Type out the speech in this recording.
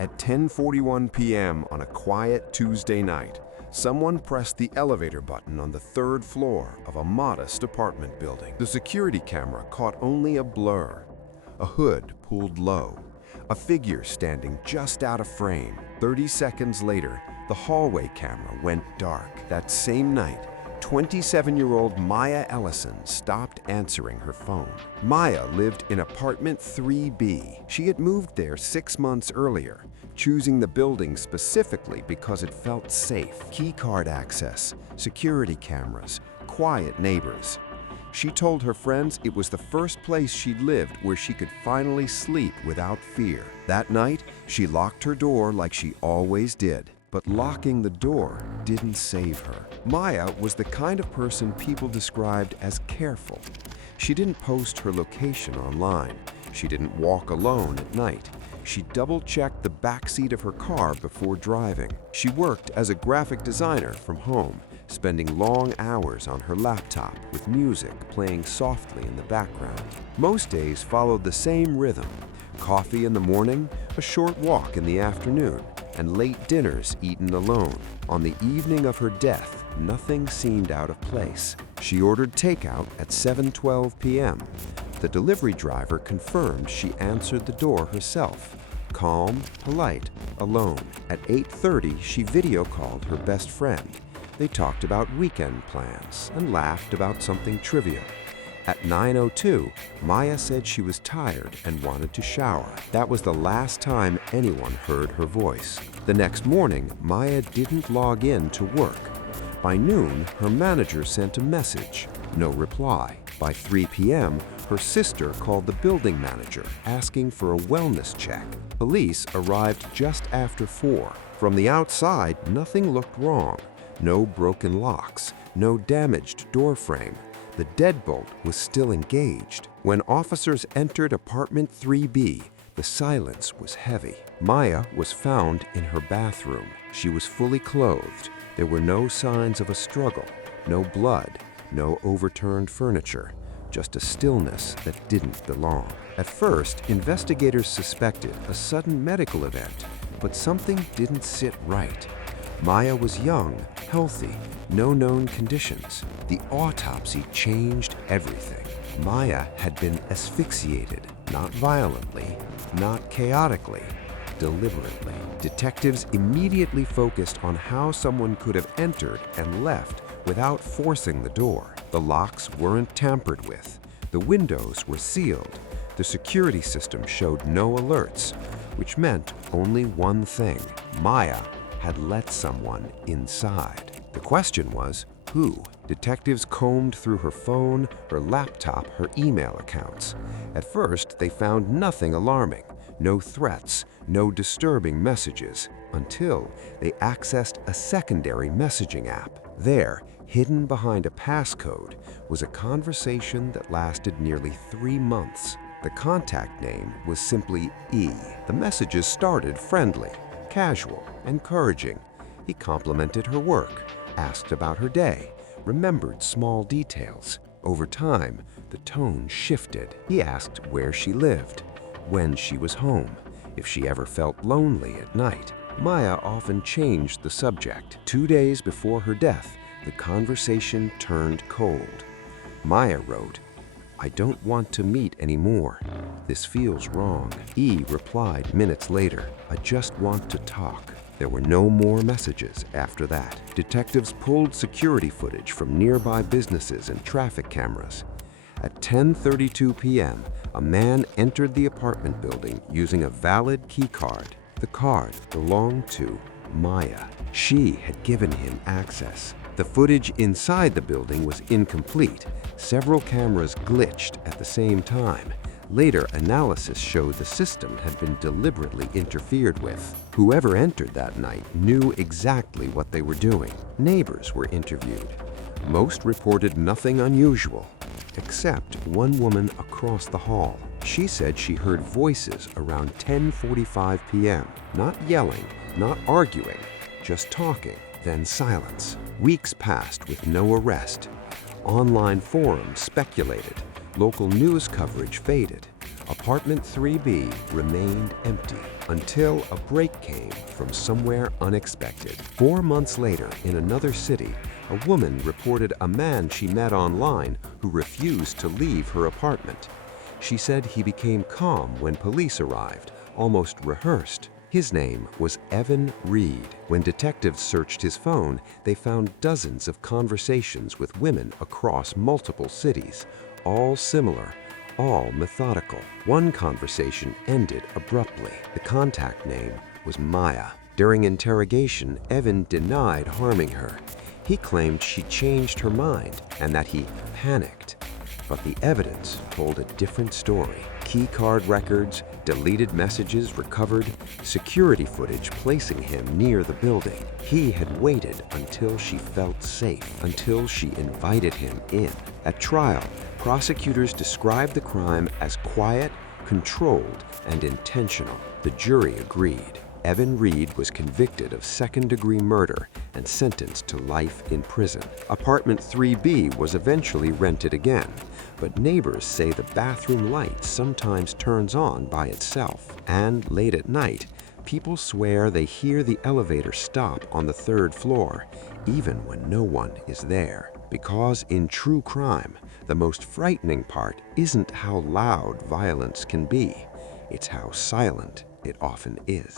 At 10:41 p.m. on a quiet Tuesday night, someone pressed the elevator button on the third floor of a modest apartment building. The security camera caught only a blur, a hood pulled low, a figure standing just out of frame. 30 seconds later, the hallway camera went dark. That same night, 27-year-old Maya Ellison stopped answering her phone. Maya lived in apartment 3B. She had moved there 6 months earlier, choosing the building specifically because it felt safe. Keycard access, security cameras, quiet neighbors. She told her friends it was the first place she'd lived where she could finally sleep without fear. That night, she locked her door like she always did. But locking the door didn't save her. Maya was the kind of person people described as careful. She didn't post her location online. She didn't walk alone at night. She double-checked the backseat of her car before driving. She worked as a graphic designer from home, spending long hours on her laptop with music playing softly in the background. Most days followed the same rhythm: coffee in the morning, a short walk in the afternoon, and late dinners eaten alone. On the evening of her death, nothing seemed out of place. She ordered takeout at 7:12 p.m. The delivery driver confirmed she answered the door herself, calm, polite, alone. At 8:30, she video called her best friend. They talked about weekend plans and laughed about something trivial. At 9:02, Maya said she was tired and wanted to shower. That was the last time anyone heard her voice. The next morning, Maya didn't log in to work. By noon, her manager sent a message. No reply. By 3 p.m., her sister called the building manager, asking for a wellness check. Police arrived just after 4. From the outside, nothing looked wrong. No broken locks, no damaged door frame. The deadbolt was still engaged. When officers entered apartment 3B, the silence was heavy. Maya was found in her bathroom. She was fully clothed. There were no signs of a struggle, no blood, no overturned furniture, just a stillness that didn't belong. At first, investigators suspected a sudden medical event, but something didn't sit right. Maya was young, healthy, no known conditions. The autopsy changed everything. Maya had been asphyxiated, not violently, not chaotically, deliberately. Detectives immediately focused on how someone could have entered and left without forcing the door. The locks weren't tampered with. The windows were sealed. The security system showed no alerts, which meant only one thing: Maya had let someone inside. The question was, who? Detectives combed through her phone, her laptop, her email accounts. At first, they found nothing alarming, no threats, no disturbing messages, until they accessed a secondary messaging app. There, hidden behind a passcode, was a conversation that lasted nearly 3 months. The contact name was simply E. The messages started friendly, casual, encouraging. He complimented her work, asked about her day, remembered small details. Over time, the tone shifted. He asked where she lived, when she was home, if she ever felt lonely at night. Maya often changed the subject. 2 days before her death, the conversation turned cold. Maya wrote, "I don't want to meet anymore. This feels wrong." E replied minutes later, "I just want to talk." There were no more messages after that. Detectives pulled security footage from nearby businesses and traffic cameras. At 10:32 p.m., a man entered the apartment building using a valid key card. The card belonged to Maya. She had given him access. The footage inside the building was incomplete. Several cameras glitched at the same time. Later analysis showed the system had been deliberately interfered with. Whoever entered that night knew exactly what they were doing. Neighbors were interviewed. Most reported nothing unusual, except one woman across the hall. She said she heard voices around 10:45 p.m. Not yelling, not arguing, just talking, then silence. Weeks passed with no arrest. Online forums speculated. Local news coverage faded. Apartment 3B remained empty until a break came from somewhere unexpected. 4 months later, in another city, a woman reported a man she met online who refused to leave her apartment. She said he became calm when police arrived, almost rehearsed. His name was Evan Reed. When detectives searched his phone, they found dozens of conversations with women across multiple cities, all similar, all methodical. One conversation ended abruptly. The contact name was Maya. During interrogation, Evan denied harming her. He claimed she changed her mind and that he panicked. But the evidence told a different story. Key card records, deleted messages recovered, security footage placing him near the building. He had waited until she felt safe, until she invited him in. At trial, prosecutors described the crime as quiet, controlled, and intentional. The jury agreed. Evan Reed was convicted of second-degree murder and sentenced to life in prison. Apartment 3B was eventually rented again, but neighbors say the bathroom light sometimes turns on by itself. And late at night, people swear they hear the elevator stop on the 3rd floor, even when no one is there. Because in true crime, the most frightening part isn't how loud violence can be, it's how silent it often is.